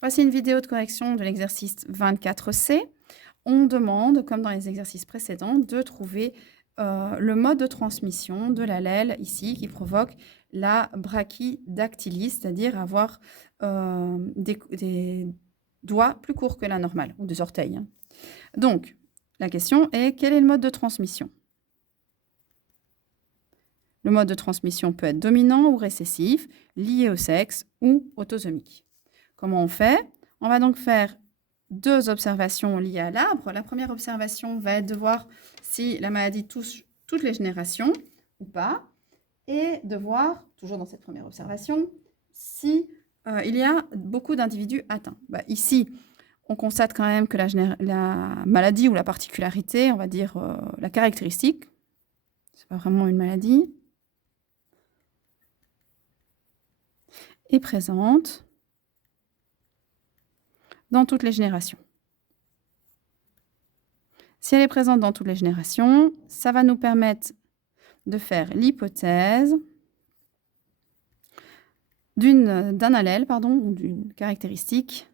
Voici une vidéo de correction de l'exercice 24C. On demande, comme dans les exercices précédents, de trouver le mode de transmission de l'allèle ici qui provoque la brachydactylie, c'est-à-dire avoir des doigts plus courts que la normale, ou des orteils, hein. Donc, la question est, quel est le mode de transmission? Le mode de transmission peut être dominant ou récessif, lié au sexe ou autosomique. Comment on fait? On va donc faire 2 observations liées à l'arbre. La première observation va être de voir si la maladie touche toutes les générations ou pas, et de voir, toujours dans cette première observation, si il y a beaucoup d'individus atteints. Ici, on constate quand même que la maladie ou la particularité, on va dire la caractéristique, c'est pas vraiment une maladie, est présente dans toutes les générations. Si elle est présente dans toutes les générations, ça va nous permettre de faire l'hypothèse d'un allèle, ou d'une caractéristique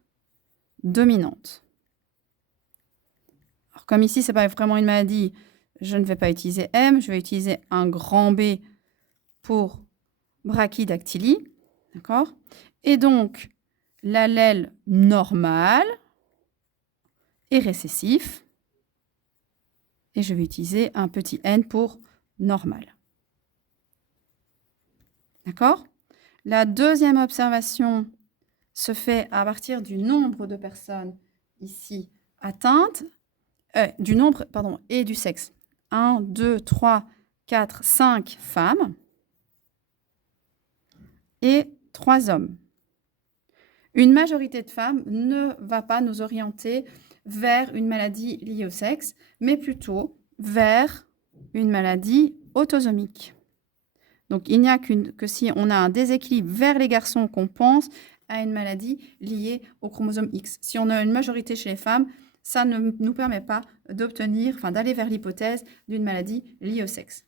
dominante. Alors, comme ici, ce n'est pas vraiment une maladie, je ne vais pas utiliser M, je vais utiliser un grand B pour brachydactylie. D'accord? Et donc, l'allèle normal est récessif. Et je vais utiliser un petit n pour normal. D'accord? La deuxième observation se fait à partir du nombre de personnes ici atteintes, du nombre, et du sexe. 1, 2, 3, 4, 5 femmes et 3 hommes. Une majorité de femmes ne va pas nous orienter vers une maladie liée au sexe, mais plutôt vers une maladie autosomique. Donc, il n'y a que si on a un déséquilibre vers les garçons qu'on pense à une maladie liée au chromosome X. Si on a une majorité chez les femmes, ça ne nous permet pas d'aller vers l'hypothèse d'une maladie liée au sexe.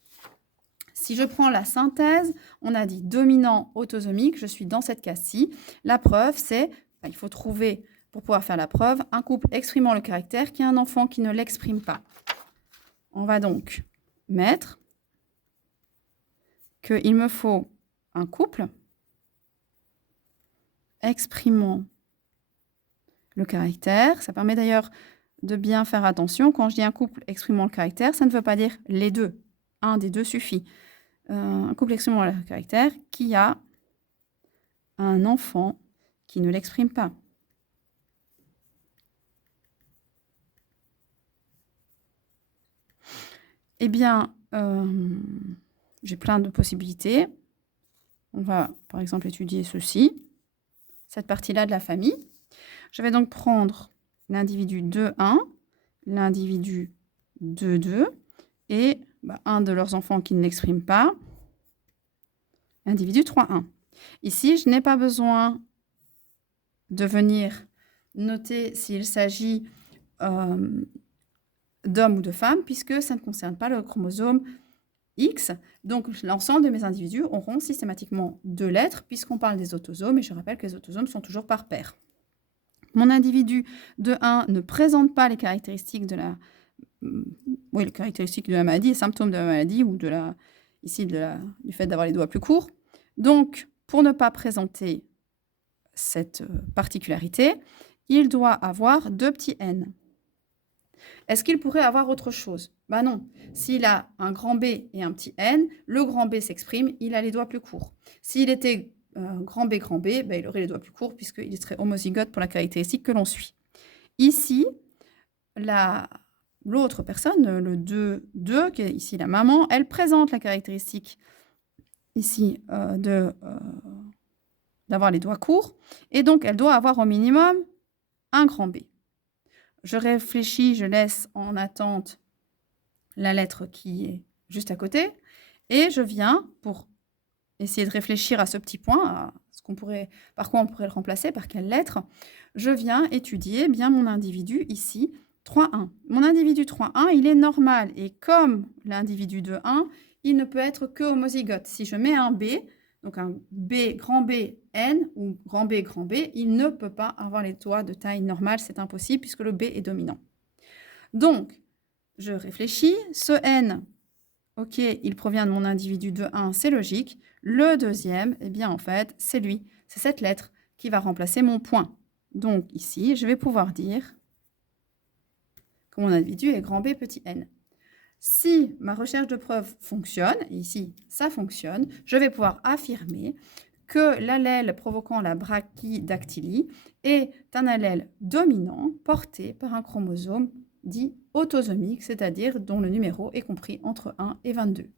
Si je prends la synthèse, on a dit dominant autosomique, je suis dans cette case-ci. La preuve, c'est, il faut trouver, pour pouvoir faire la preuve, un couple exprimant le caractère qui a un enfant qui ne l'exprime pas. On va donc mettre qu'il me faut un couple exprimant le caractère. Ça permet d'ailleurs de bien faire attention. Quand je dis un couple exprimant le caractère, ça ne veut pas dire les deux. Un des deux suffit. Un couple exprimant le caractère qui a un enfant qui ne l'exprime pas. Eh bien, j'ai plein de possibilités. On va, par exemple, étudier ceci, cette partie-là de la famille. Je vais donc prendre l'individu 2,1, l'individu 2,2 et un de leurs enfants qui ne l'exprime pas, l'individu 3,1. Ici, je n'ai pas besoin de venir noter s'il s'agit d'hommes ou de femmes, puisque ça ne concerne pas le chromosome X. Donc, l'ensemble de mes individus auront systématiquement 2 lettres, puisqu'on parle des autosomes, et je rappelle que les autosomes sont toujours par paire. Mon individu 2,1 ne présente pas les caractéristiques de la maladie, les symptômes de la maladie, ou du fait d'avoir les doigts plus courts. Donc, pour ne pas présenter cette particularité, il doit avoir 2 petits n. Est-ce qu'il pourrait avoir autre chose? Non. S'il a un grand B et un petit n, le grand B s'exprime, il a les doigts plus courts. S'il était grand B, il aurait les doigts plus courts puisqu'il serait homozygote pour la caractéristique que l'on suit. Ici, l'autre personne, le 2, qui est ici la maman, elle présente la caractéristique ici d'avoir les doigts courts, et donc elle doit avoir au minimum un grand B. Je réfléchis, je laisse en attente la lettre qui est juste à côté, et je viens, pour essayer de réfléchir à ce petit point, par quoi on pourrait le remplacer, par quelle lettre, je viens étudier bien mon individu ici, 3,1. Mon individu 3,1, il est normal, et comme l'individu 2,1, il ne peut être que homozygote. Si je mets un B, Donc un B, grand B, N ou grand B, il ne peut pas avoir les doigts de taille normale, c'est impossible puisque le B est dominant. Donc, je réfléchis, ce N, ok, il provient de mon individu de 1, c'est logique. Le deuxième, eh bien en fait, c'est lui, c'est cette lettre qui va remplacer mon point. Donc ici, je vais pouvoir dire que mon individu est grand B petit n. Si ma recherche de preuve fonctionne, et ici ça fonctionne, je vais pouvoir affirmer que l'allèle provoquant la brachydactylie est un allèle dominant porté par un chromosome dit autosomique, c'est-à-dire dont le numéro est compris entre 1 et 22.